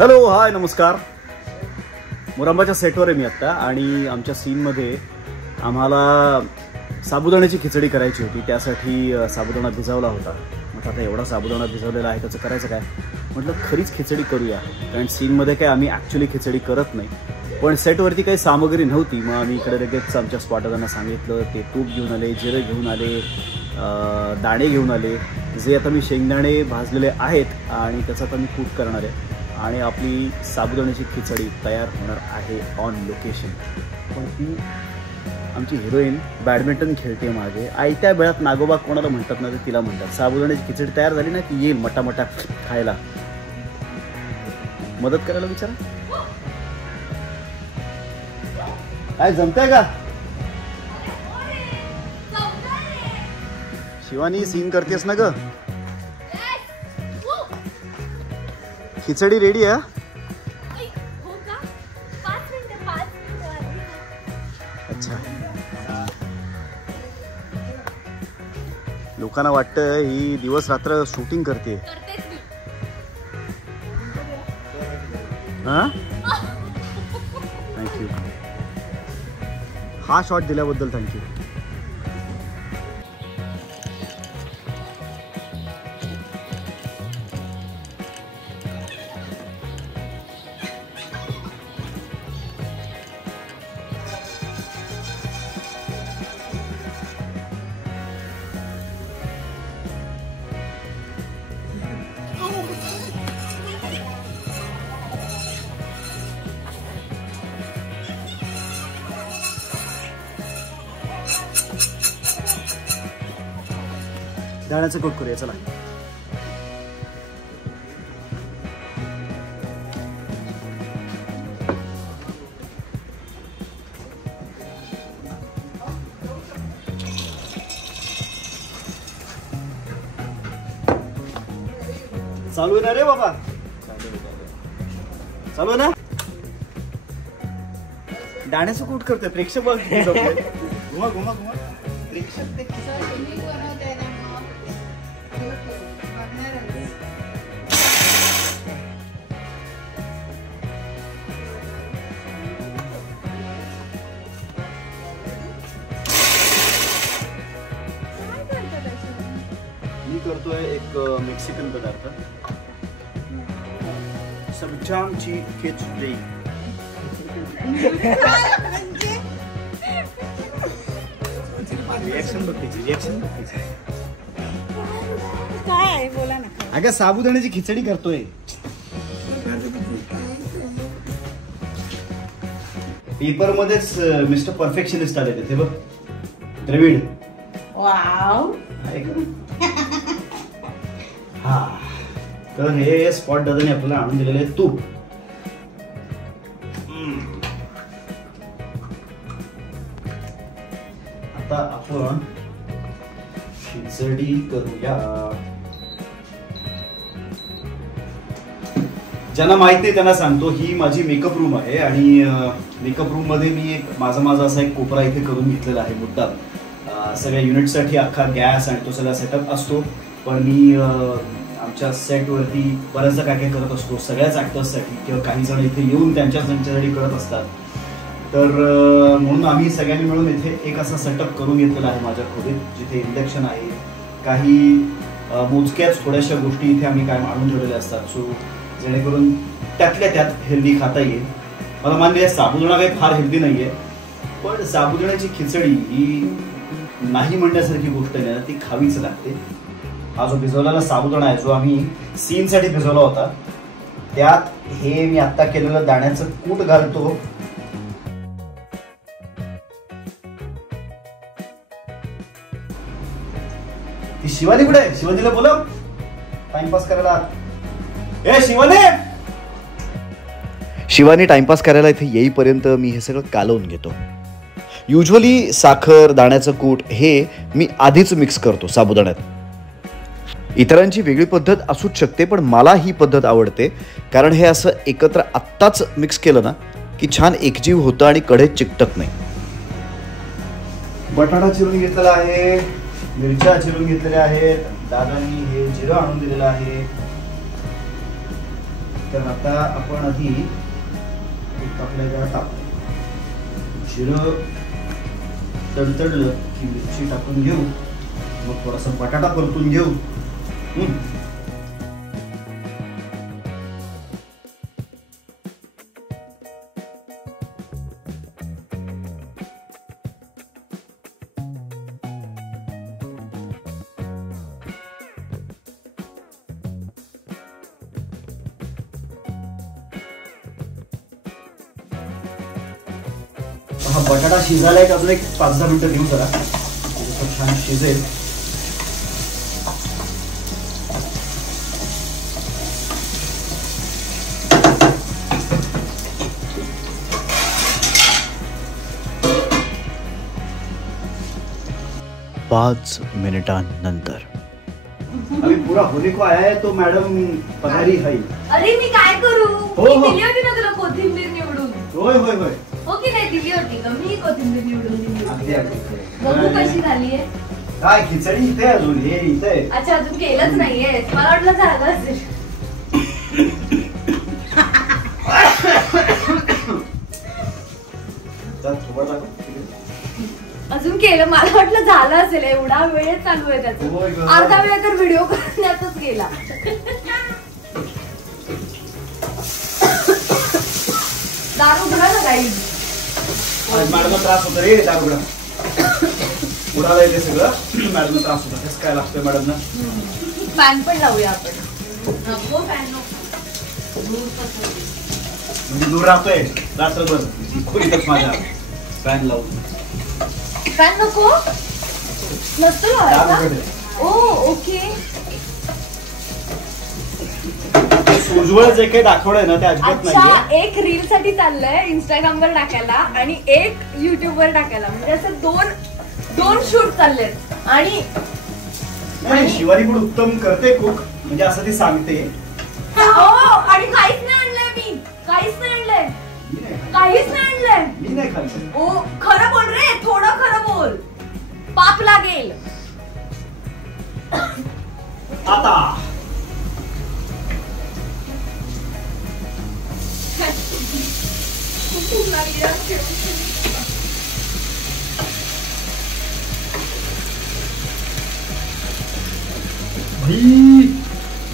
Hello, हाय, नमस्कार. मुरांबाच्या सेटवर आहे मी आत्ता आणि आमच्या सीनमध्ये आम्हाला साबुदाण्याची खिचडी करायची होती. त्यासाठी साबुदाणा भिजवला होता. म्हटलं आता एवढा साबुदाणा भिजवलेला आहे, त्याचं करायचं काय. म्हटलं खरीच खिचडी करूया, कारण सीनमध्ये काय आम्ही ॲक्च्युली खिचडी करत नाही. पण सेटवरती काही सामग्री नव्हती. मग आम्ही इकडे लगेच आमच्या स्पॉटरांना सांगितलं. ते तूप घेऊन आले, जिरं घेऊन आले, दाणे घेऊन आले, जे आता मी शेंगदाणे भाजलेले आहेत आणि त्याचा आता मी कूट करणार आहे आणि आपली साबुदाण्याची खिचडी तयार होणार आहे ऑन लोकेशन. पण ती आमची हिरोईन बॅडमिंटन खेळते मागे. आयत्या वेळात नागोबा कोणाला म्हणतात ना, ते तिला म्हणतात. साबुदाण्याची खिचडी तयार झाली ना की येईल मटामटा खायला. मदत करायला विचारा. काय जमतंय का? शिवानी सीन करतेस ना ग? खिचडी रेडी आहे. अच्छा, लोकांना वाटतं ही दिवस रात्र शूटिंग करते. हा, थँक्यू. हा शॉट दिल्याबद्दल थँक्यू. दाण्याचं कूट करूया, चला. चालू आहे ना रे बाबा? चालू आहे ना? दाण्याचं कूट करतोय. प्रेक्षक बघ, घुमा घुमा घुमा. प्रेक्षक ते मी करतोय एक मेक्सिकन पदार्थ, सबजामची खिचडी. रिएक्शन बघायची, रिएक्शन बघायची. काय आहे बोला ना. अगं साबुदाण्याची खिचडी करतोय. पेपर मध्येच मिस्टर परफेक्शनिस्ट आले ते बघ, द्रविड. वाव. हा, तर हे स्पॉट दादाने आपल्याला आणून दिलेले तूप. आता आपण खिचडी करूया. ज्यांना माहित नाही त्यांना सांगतो, ही माझी मेकअप रूम आहे आणि मेकअप रूम मध्ये मी एक माझा असा एक कोपरा इथे करून घेतलेला आहे मुद्दाम. सगळ्या युनिटसाठी अख्खा गॅस आणि तो सगळा सेटअप असतो. पण मी आमच्या सेटवरती बऱ्याचदा काय काय करत असतो, सगळ्याच ॲक्टर्ससाठी किंवा काही जण इथे येऊन त्यांच्यासाठी करत असतात. तर म्हणून आम्ही सगळ्यांनी मिळून इथे एक असा सेटअप करून घेतलेला आहे माझ्या खोलीत, जिथे इंडक्शन आहे. काही मोजक्याच थोड्याशा गोष्टी इथे आम्ही काय आणून ठेवलेल्या असतात, सो जेणेकरून त्यातल्या त्यात हेल्दी खाता येईल. मला मान्य आहे साबुदाणा काही फार हेल्दी नाही आहे, पण साबुदाण्याची खिचडी ही नाही म्हणण्यासारखी गोष्ट नाही, ती खावीच लागते. हा जो भिजवलेला साबुदाणा आहे, जो आम्ही सीनसाठी भिजवला होता, त्यात हे मी आत्ता केलेलं दाण्याचं कूट घालतो. ती शिवानी कुठे आहे? शिवानीला बोलव, टाइमपास करायला. ए शिवानी! शिवानी टाइमपास करायला इथे येईपर्यंत मी हे सगळं कालवून घेतो. युजली साखर, दाण्याचं कूट हे मी आधीच मिक्स करतो साबुदाण्यात. इतरांची वेगळी पद्धत असूच शकते, पण मला ही पद्धत आवडते, कारण हे असं एकत्र आत्ताच मिक्स केलं ना की छान एकजीव होतं आणि कढईत चिकटत नाही. बटाटा चिरून घेतलेला आहे, मिरच्या चिरून घेतलेल्या आहेत, दादांनी हे जिरं आणून दिलेलं आहे. तर आता आपण आधी आपल्या टाकू. जिरं तडतडलं की मिरची टाकून घेऊ, मग थोडासा बटाटा परतून घेऊ. हा बटाटा शिजायला अजून एक 5-10 मिनिटं घेऊ जरा, छान शिजेल. पाच मिनिटांनंतर अभी पूरा होने को आया है तो मॅडम पगारी है. अरे मी काय करू? हो, मी हो. दिली होती ना तुला कोथिंबीर निवडून. होय होय होय. हो की नाही दिली होती का? मी कोथिंबीर निवडून दिली अगदी होती. अगदी. बघू कशी झालीये. काय खिचडी इथे अजून, हे इथे. अच्छा अजून केलंच नाहीये. मला वाटलं झालं असेल. अजून केलं, मला वाटलं झालं असेल. एवढा वेळ चालू आहे त्याचा. अर्धा वेळ तर व्हिडिओ करण्यातच गेला. दारू उघडा ना काही. मॅडमला त्रास होतो रे दारूला. उडाला येते सगळं. मॅडमला त्रास होतो. कसं काय लागतंय मॅडमना? फॅन पण लावूया आपण. नको फॅन नको. म्हणजे दूर राहतोय रात्रभर खोलीतच माझ्या फॅन लावून. फॅन नको नसतं लावायचा. ओ ओके. उज्ज्वल जे काही दाखवलंय ना ते अजिबात अच्छा नाहीये. एक रील साठी चाललंय इंस्टाग्राम वर टाकायला आणि एक युट्यूब वर टाकायला. म्हणजे असं दोन शूट चाललेत. आणि शिवानी पण उत्तम करते कुक, म्हणजे असं ती सांगते. आणि काहीच नाही आणलंय मी. काहीच नाही आणलंय. काहीच नाही आणलंय. मी नाही खाल्लं. ओ खरं बोल रे. थोडं खरं बोल. पाप लागेल. आता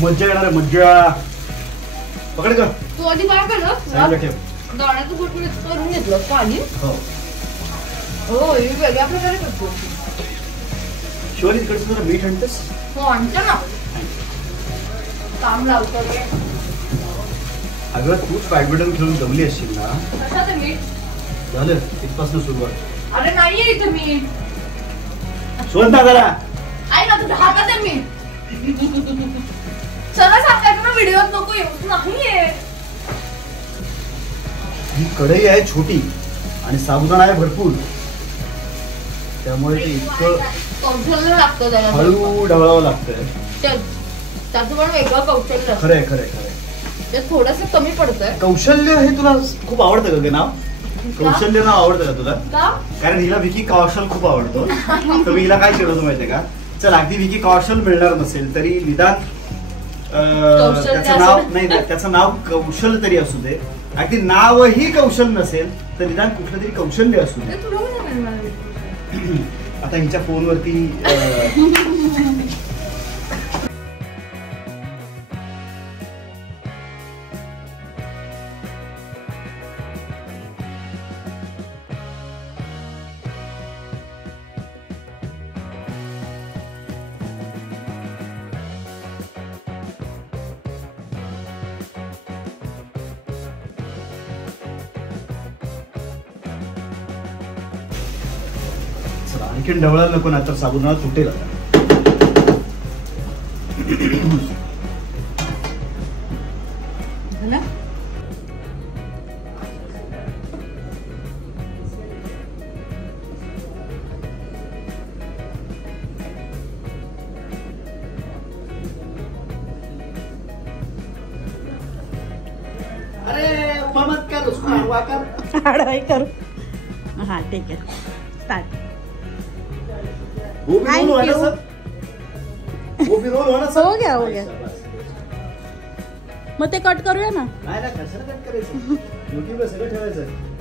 मज्जा येणार आहे. मज्जा. पकड का तू आधी काय केलं? चांगलं ठेव. दाण्याचं गुटगुट करून घेतलं पाणी. हो हो हे वेगळ्या प्रकारे करतो. शिवानी तिकडचं जरा मीठ आणतेस? हो आणतो ना. काम लावतो रे. अगं तूच बॅडमिंटन खेळून जमली असशील ना. कशाचं मीठ? झालं इथपासून सुरुवात. अरे नाहीये इथं मीठ. शोध ना जरा. आहे ना तुझं हातात आहे मीठ. चला सांगायचं ना व्हिडिओत नको येऊ. नाहीये. ही कढई आहे छोटी आणि साबुदाणा आहे भरपूर, त्यामुळे ते इतकं कौशल्य लागतं त्याला. हळू ढवळावं लागतंय. त्याचं पण वेगळं कौशल्य. खरंय खरंय खरंय. ते थोडंसं कमी पडतंय. कौशल्य हे तुला खूप आवडतं का नाव? कौशल्य नाव आवडतं का तुला? का? कारण हिला विकी कौशल खूप आवडतो. तर मी हिला काय चिडवतो माहितीये का? चल अगदी विकी कौशल मिळणार नसेल तरी निदान त्याचं नाव नाही ना, त्याचं नाव कौशल तरी असू दे. अगदी नावही कौशल नसेल तर निदान कुठलं तरी कौशल्य असू दे. आता हिच्या फोनवरती आणखीन ढवळायला नको ना, तर साबुदाणा तुटेल. अरे मत कर उसको हलवा कर. आडवाई करू. हाँ ठीक है स्टार्ट. वो भी रोल होना सब. वो भी रोल होना सब. हो गया हो गया. मग ते कट करूया ना. नाही ना, कशाला कट करायचं, युट्यूबला सगळं ठेवायचं.